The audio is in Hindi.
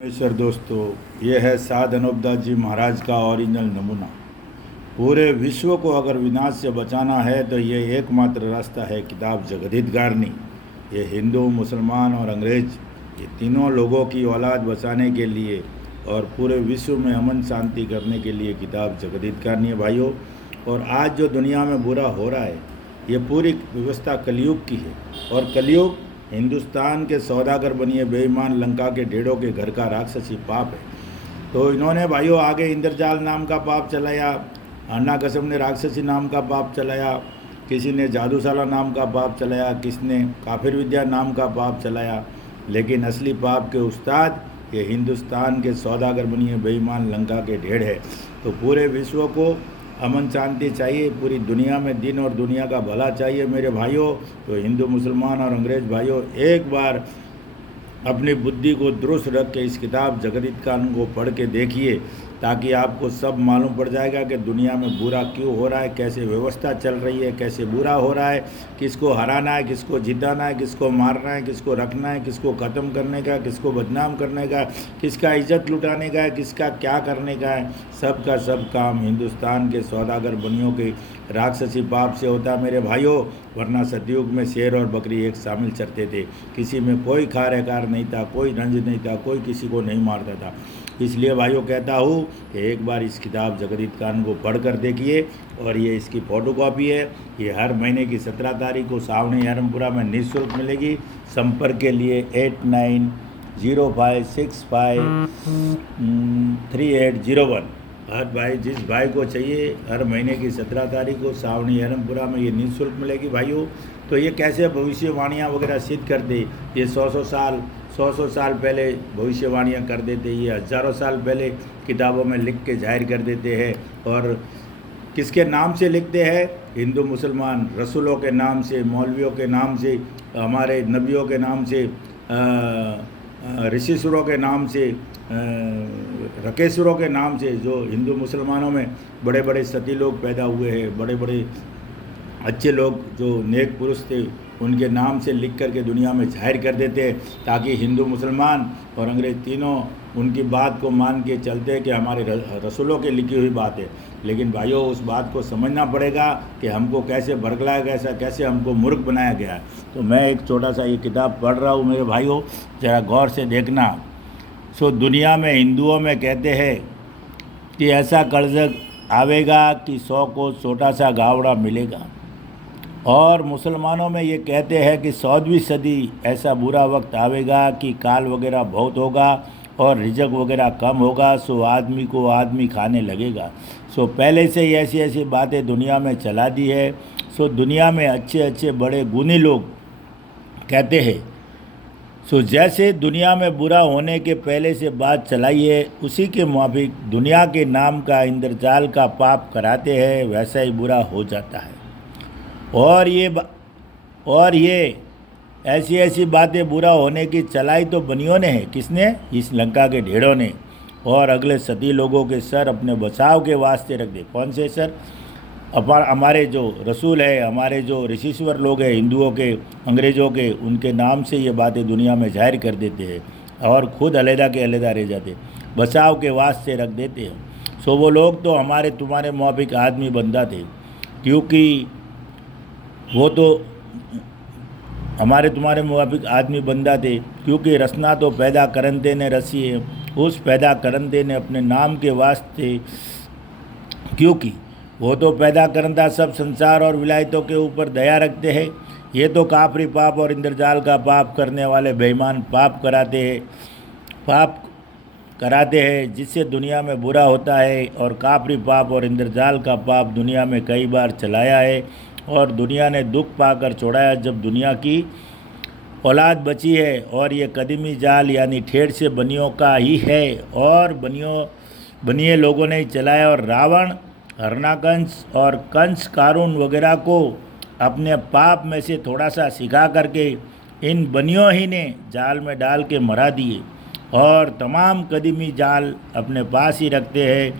नमस्कार दोस्तों, ये है साध अनुपदास जी महाराज का ओरिजिनल नमूना। पूरे विश्व को अगर विनाश से बचाना है तो ये एकमात्र रास्ता है किताब जगदीतगारनी। ये हिंदू, मुसलमान और अंग्रेज, ये तीनों लोगों की औलाद बचाने के लिए और पूरे विश्व में अमन शांति करने के लिए किताब जगदीतगारनी है भाइयों। और आज जो दुनिया में बुरा हो रहा है, ये पूरी व्यवस्था कलयुग की है। और कलयुग हिंदुस्तान के सौदागर बनिए बेईमान लंका के ढेड़ों के घर का राक्षसी पाप है। तो इन्होंने भाइयों आगे इंद्रजाल नाम का पाप चलाया, अन्ना कसम ने राक्षसी नाम का पाप चलाया, किसी ने जादूशाला नाम का पाप चलाया, किसने काफिर विद्या नाम का पाप चलाया। लेकिन असली पाप के उस्ताद ये हिंदुस्तान के सौदागर बनिए बेईमान लंका के ढेड़ है। तो पूरे विश्व को अमन शांति चाहिए, पूरी दुनिया में दिन और दुनिया का भला चाहिए मेरे भाइयों। तो हिंदू, मुसलमान और अंग्रेज भाइयों, एक बार अपनी बुद्धि को दुरुस्त रख के इस किताब जगदीतगारनी को पढ़ के देखिए, ताकि आपको सब मालूम पड़ जाएगा कि दुनिया में बुरा क्यों हो रहा है, कैसे व्यवस्था चल रही है, कैसे बुरा हो रहा है, किसको हराना है, किसको जिताना है, किसको मारना है, किसको रखना है, किसको ख़त्म करने का, किसको बदनाम करने का, किसका इज्जत लुटाने का है, किसका क्या करने का है। सब का सब काम हिंदुस्तान के सौदागर बनियों के राक्षसी पाप से होता मेरे भाइयों। वरना सतयुग में शेर और बकरी एक शामिल चरते थे, किसी में कोई खारेकार नहीं था, कोई रंज नहीं था, कोई किसी को नहीं मारता था। इसलिए भाइयों कहता हूँ कि एक बार इस किताब जगदीतगारनी को पढ़ कर देखिए। और ये इसकी फ़ोटोकॉपी है, ये हर महीने की 17 तारीख को सावनी हरमपुरा में निःशुल्क मिलेगी। संपर्क के लिए 8905653801। हर भाई, जिस भाई को चाहिए, हर महीने की 17 तारीख को सावनी हरमपुरा में ये निःशुल्क मिलेगी भाइयों। तो ये कैसे भविष्यवाणियाँ वगैरह सिद्ध कर दे, ये 100 साल पहले भविष्यवाणियाँ कर देते, ये हज़ारों साल पहले किताबों में लिख के जाहिर कर देते हैं। और किसके नाम से लिखते हैं? हिंदू मुसलमान रसूलों के नाम से, मौलवियों के नाम से, हमारे नबियों के नाम से, ऋषिसुरों के नाम से, रकेसुरों के नाम से। जो हिंदू मुसलमानों में बड़े बड़े सती लोग पैदा हुए हैं, बड़े बड़े अच्छे लोग जो नेक पुरुष थे, उनके नाम से लिख करके दुनिया में जाहिर कर देते हैं, ताकि हिंदू, मुसलमान और अंग्रेज तीनों उनकी बात को मान के चलते हैं कि हमारे रसूलों की लिखी हुई बात है। लेकिन भाइयों, उस बात को समझना पड़ेगा कि हमको कैसे भड़कलाया गया, कैसे हमको मूर्ख बनाया गया है। तो मैं एक छोटा सा ये किताब पढ़ रहा हूँ मेरे भाइयों, ज़रा गौर से देखना। दुनिया में हिंदुओं में कहते हैं कि ऐसा कर्ज आवेगा कि 100 को छोटा सा गावड़ा मिलेगा। और मुसलमानों में ये कहते हैं कि 14वीं सदी ऐसा बुरा वक्त आवेगा कि काल वगैरह बहुत होगा और रिजक वगैरह कम होगा, सो आदमी को आदमी खाने लगेगा। पहले से ही ऐसी ऐसी बातें दुनिया में चला दी है। दुनिया में अच्छे अच्छे बड़े गुणी लोग कहते हैं। जैसे दुनिया में बुरा होने के पहले से बात चलाई है, उसी के मुताबिक दुनिया के नाम का इंद्रजाल का पाप कराते हैं, वैसा ही बुरा हो जाता है। और ये ऐसी ऐसी बातें बुरा होने की चलाई तो बनियों ने है। किसने? इस लंका के ढेड़ों ने। और अगले सती लोगों के सर अपने बचाव के वास्ते रख दे। कौन से सर? हमारे जो रसूल है, हमारे जो ऋषिश्वर लोग हैं हिंदुओं के, अंग्रेज़ों के, उनके नाम से ये बातें दुनिया में जाहिर कर देते हैं और ख़ुद अलहदा के अलहदा रह जाते, बचाव के वास्ते रख देते हैं। वो लोग तो हमारे तुम्हारे मुआबिक आदमी बंदा थे, क्योंकि वो तो हमारे तुम्हारे मुआबिक आदमी बंदा थे, क्योंकि रचना तो पैदा करंदे ने रची है, उस पैदा करंदे ने अपने नाम के वास्ते, क्योंकि वो तो पैदा करंदा सब संसार और विलायतों के ऊपर दया रखते हैं। ये तो काफरी पाप और इंद्रजाल का पाप करने वाले बेईमान पाप कराते हैं, जिससे दुनिया में बुरा होता है। और काफरी पाप और इंद्रजाल का पाप दुनिया में कई बार चलाया है और दुनिया ने दुख पाकर छोड़ाया जब दुनिया की औलाद बची है। और ये कदीमी जाल यानी ठेठ से बनियों का ही है और बनिए लोगों ने ही चलाया। और रावण, हरणाकंस और कंस, कारून वगैरह को अपने पाप में से थोड़ा सा सिखा करके इन बनियों ही ने जाल में डाल के मरा दिए। और तमाम कदीमी जाल अपने पास ही रखते हैं